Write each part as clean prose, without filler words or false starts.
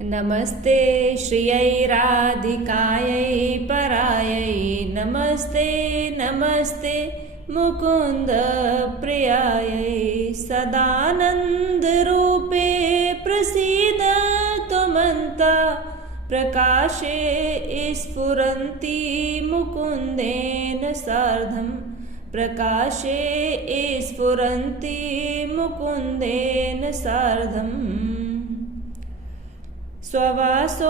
नमस्ते श्रियै राधिकायै परायै नमस्ते नमस्ते मुकुन्द प्रियायै सदानन्दरूपे प्रसीद त्वमन्ता प्रकाशे स्फुरन्ति मुकुन्देन सार्धं प्रकाशे स्फुरन्ति मुकुन्देन सार्धम् स्ववासोपहारं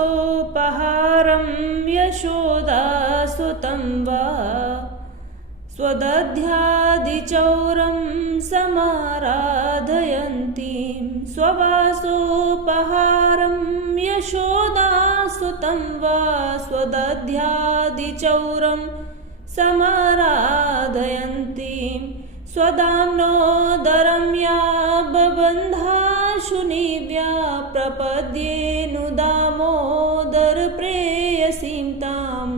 यशोदासुतं वा स्वदध्यादिचौरं समाराधयन्तीं स्ववासोपहारं यशोदासुतं वा स्वदध्यादिचौरं समाराधयन्तीं स्वदाम्नोदरं या बबन्धाशुनिव्या प्रपद्येऽनुदामोदरप्रेयसीं तां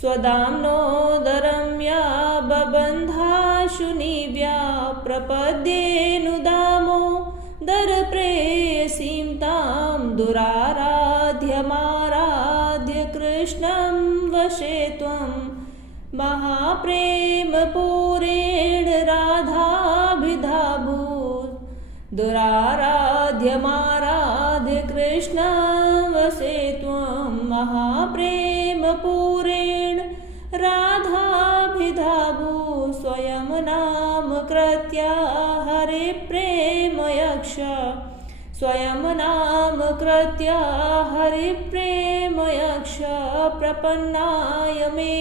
स्वदाम्नोदरं या बबन्धाशुनिव्या प्रपद्येऽनुदामोदरप्रेयसीं तां दुराराध्यमाराध्य कृष्णं वशे त्वं महाप्रेमपूरेण राधाभिधाभूत् दुराराध्यमाराध्य कृष्णं वशे त्वं महाप्रेमपूरेण राधाभिधाभूत् स्वयं नामकृत्या हरिप्रेमयक्ष स्वयं नामकृत्या हरिप्रेमयक्ष प्रपन्नाय मे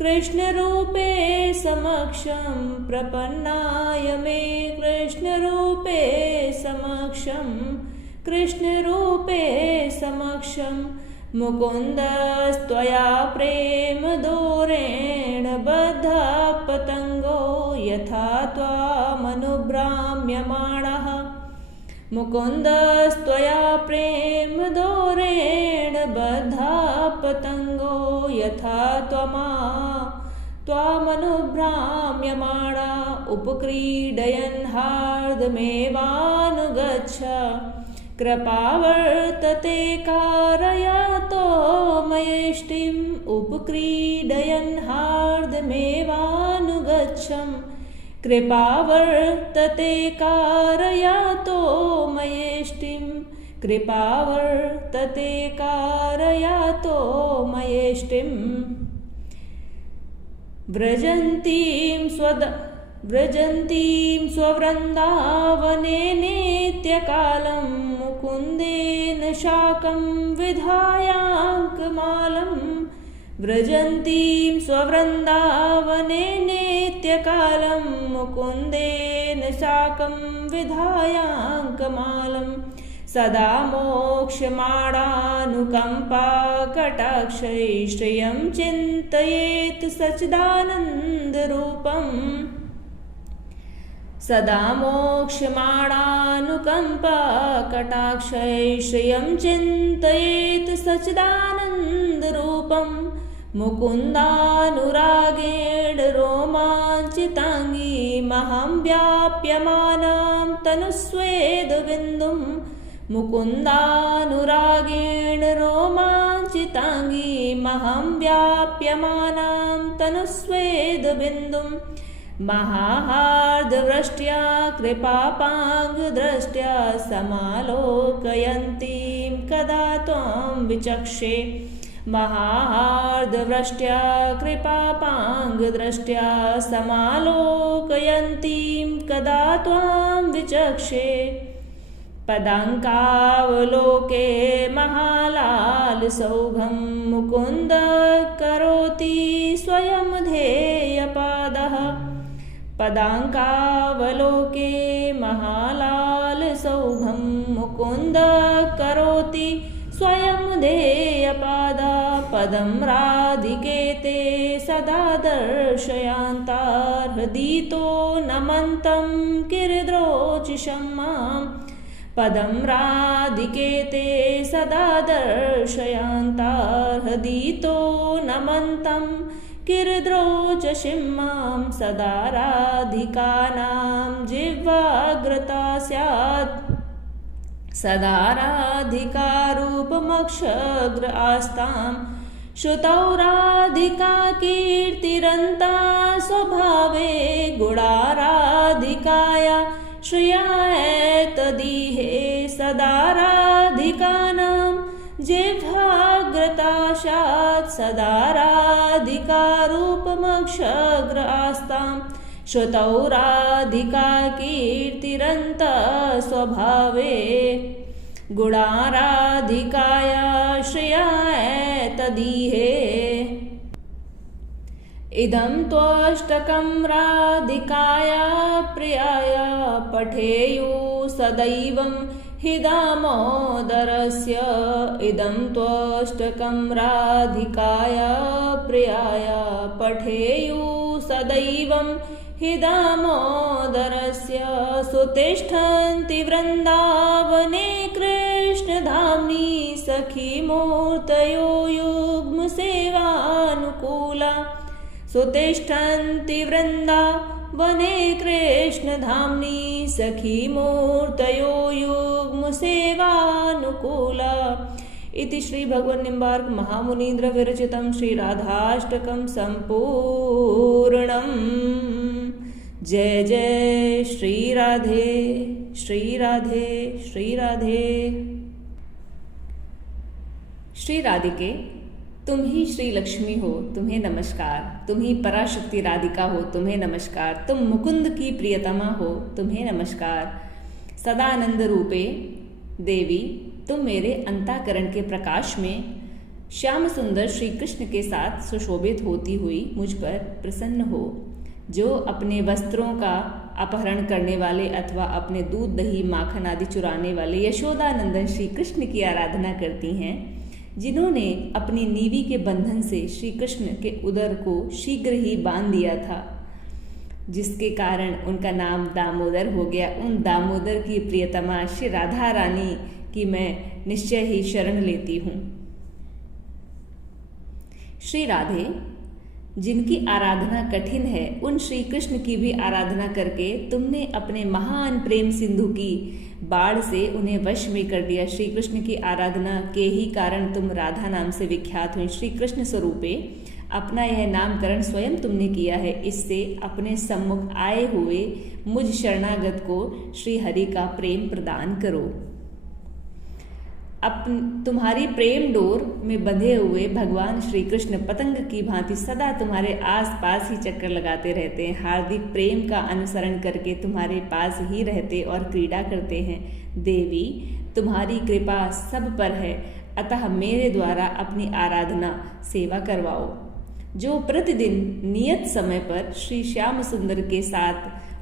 कृष्णरूपे समक्षं प्रपन्नाय मे कृष्णरूपे समक्षं कृष्णरूपे समक्षं मुकुन्दस्त्वया प्रेमदूरेण बद्धः पतङ्गो यथा त्वामनुभ्राम्यमाणः मुकुन्दस्त्वया प्रेमदूरेण बद्धः पतङ्गो यथा त्वामनुभ्राम्यमाणा उपक्रीडयन् हार्दमेवानुगच्छ कृपावर्तते कारयातो मयेष्टिम् उपक्रीडयन् हार्दमेवानुगच्छम् कृपावर्तते कारयातो मयेष्टिं कृपावर्तते कारयातो मयेष्टिं व्रजन्तीं स्ववृन्दावने नित्यकालं मुकुन्देन शाकं विधायाङ्कमालं व्रजन्तीं स्ववृन्दावने नित्यकालं मुकुन्देन साकं विधायाङ्कमालं सदा मोक्षमाणानुकम्पा कटाक्षै श्रियं चिन्तयेत् सच्चिदानन्दरूपम् सदा मोक्षमाणानुकम्पा कटाक्षै श्रियं चिन्तयेत् सच्चिदानन्दरूपम् मुकुन्दानुरागेण रोमाञ्चिताङ्गीमहं व्याप्यमानां तनुस्वेदबिन्दुं मुकुन्दानुरागेण रोमाञ्चिताङ्गीमहं व्याप्यमानां तनुस्वेदबिन्दुं महाहार्दवृष्ट्या कृपापाङ्गदृष्ट्या समालोकयन्तीं कदा त्वं विचक्षे महाहार्दवृष्ट्या कृपापाङ्गदृष्ट्या समालोकयन्तीं कदा त्वां विचक्षे पदाङ्कावलोके महालालसौघं मुकुन्द करोति स्वयं ध्येयपादः पदाङ्कावलोके महालालसौघं मुकुन्द करोति स्वयं ध्येयपादा पदं राधिकेते सदा दर्शयान्तार्हदीतो नमन्तं किरद्रोचिषं मां पदं राधिकेते सदा दर्शयान्तार्हदीतो नमन्तं किरद्रोचषिं मां सदा राधिकानां जिह्वाग्रता स्यात् सदा राधिका रूपमक्षग्र आस्तां श्रुतौ राधिका कीर्तिरन्ता स्वभावे गुणाराधिकाया श्रिया एतदीहे सदा राधिकानां जिह्वाग्रताशात् सदा राधिका रूपमक्षग्र आस्तां श्रुतौ राधिका कीर्तिरन्ता स्वभावे गुणाराधिकाया श्रिया एतदीहे इदं त्वष्टकं राधिकाया प्रियाया पठेयु सदैवं हि दामोदरस्य इदं त्वष्टकं राधिकाया प्रियाया पठेयु सदैवं हि दामोदरस्य सुतिष्ठन्ति वृन्दावने कृष्णधाम्नि सखी मूर्तयो युग्मसेवानुकूला सुतिष्ठन्ति वृन्दावने कृष्णधाम्नि सखी मूर्तयो युग्मसेवानुकूला इति श्री भगवन्निम्बार्क महामुनीन्द्र विरचितं श्री राधाष्टकं सम्पूर्णम्। जय जय श्री राधे श्री राधे श्री राधे। श्री राधिके, तुम ही श्री लक्ष्मी हो, तुम्हें नमस्कार। तुम ही पराशक्ति राधिका हो, तुम्हें नमस्कार। तुम मुकुंद की प्रियतमा हो, तुम्हें नमस्कार। सदानंद रूपे देवी, तुम मेरे अंतःकरण के प्रकाश में श्याम सुंदर श्री कृष्ण के साथ सुशोभित होती हुई मुझ पर प्रसन्न हो। जो अपने वस्त्रों का अपहरण करने वाले अथवा अपने दूध दही माखन आदि चुराने वाले यशोदानंदन श्री कृष्ण की आराधना करती हैं, जिन्होंने अपनी नीवी के बंधन से श्री कृष्ण के उदर को शीघ्र ही बांध दिया था, जिसके कारण उनका नाम दामोदर हो गया। उन दामोदर की प्रियतमा श्री राधा रानी की मैं निश्चय ही शरण लेती हूँ। श्री राधे, जिनकी आराधना कठिन है, उन श्री कृष्ण की भी आराधना करके तुमने अपने महान प्रेम सिंधु की बाढ़ से उन्हें वश में कर दिया। श्री कृष्ण की आराधना के ही कारण तुम राधा नाम से विख्यात हुई। श्री कृष्ण स्वरूपे अपना यह नामकरण स्वयं तुमने किया है। इससे अपने सम्मुख आए हुए मुझ शरणागत को श्री हरि का प्रेम प्रदान करो। तुम्हारी प्रेम डोर में बंधे हुए भगवान श्री कृष्ण पतंग की भांति सदा तुम्हारे आस पास ही चक्कर लगाते रहते हैं। हार्दिक प्रेम का अनुसरण करके तुम्हारे पास ही रहते और क्रीड़ा करते हैं। देवी, तुम्हारी कृपा सब पर है, अतः मेरे द्वारा अपनी आराधना सेवा करवाओ। जो प्रतिदिन नियत समय पर श्री श्याम सुंदर के साथ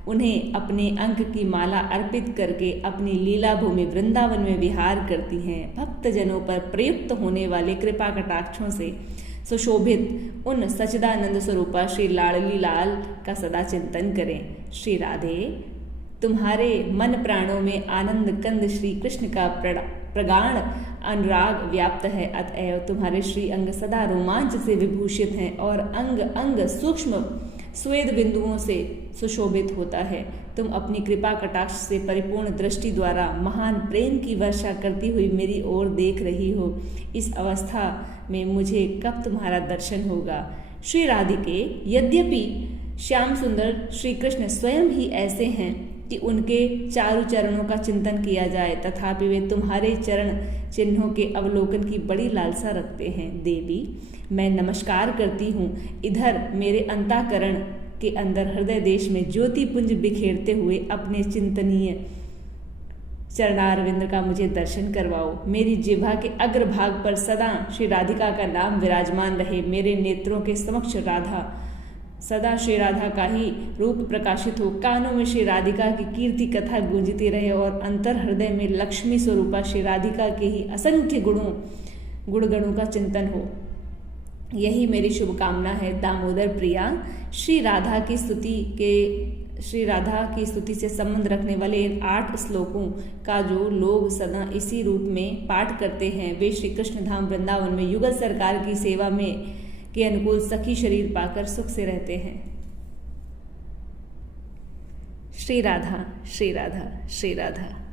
उन्हें अपने अंक की माला अर्पित करके अपनी लीला भूमि वृंदावन में विहार करती हैं, भक्तजनों पर प्रयुक्त होने वाले कृपा कटाक्षों से सुशोभित उन सच्चिदानंद स्वरूपा श्री लाडली लाल का सदा चिंतन करें। श्री राधे, तुम्हारे मन प्राणों में आनंद कंद श्री कृष्ण का प्रगाढ़ अनुराग व्याप्त है, अतएव तुम्हारे श्री अंग सदा रोमांच से विभूषित हैं और अंग अंग सूक्ष्म स्वेद बिंदुओं से सुशोभित होता है। तुम अपनी कृपा कटाक्ष से परिपूर्ण दृष्टि द्वारा महान प्रेम की वर्षा करती हुई मेरी ओर देख रही हो। इस अवस्था में मुझे कब तुम्हारा दर्शन होगा? श्री राधिके, यद्यपि श्याम सुंदर श्री कृष्ण स्वयं ही ऐसे हैं कि उनके चारु चरणों का चिंतन किया जाए, तथापि वे तुम्हारे चरण चिन्हों के अवलोकन की बड़ी लालसा रखते हैं। देवी, मैं नमस्कार करती हूँ। इधर मेरे अंतःकरण के अंदर हृदय देश में ज्योति पुंज बिखेरते हुए अपने चिंतनीय चरणारविंद का मुझे दर्शन करवाओ। मेरी जिह्वा के अग्रभाग पर सदा श्री राधिका का नाम विराजमान रहे। मेरे नेत्रों के समक्ष सदा श्री राधा का ही रूप प्रकाशित हो। कानों में श्री राधिका की कीर्ति कथा गूंजती रहे और अंतर हृदय में लक्ष्मी स्वरूपा श्री राधिका के ही असंख्य गुणगणों का चिंतन हो। यही मेरी शुभकामना है। दामोदर प्रिया, श्री राधा की स्तुति से संबंध रखने वाले इन 8 श्लोकों का जो लोग सदा इसी रूप में पाठ करते हैं, वे श्री कृष्ण धाम वृंदावन में युगल सरकार की सेवा में के अनुकूल सखी शरीर पाकर सुख से रहते हैं। श्री राधा, श्री राधा, श्री राधा।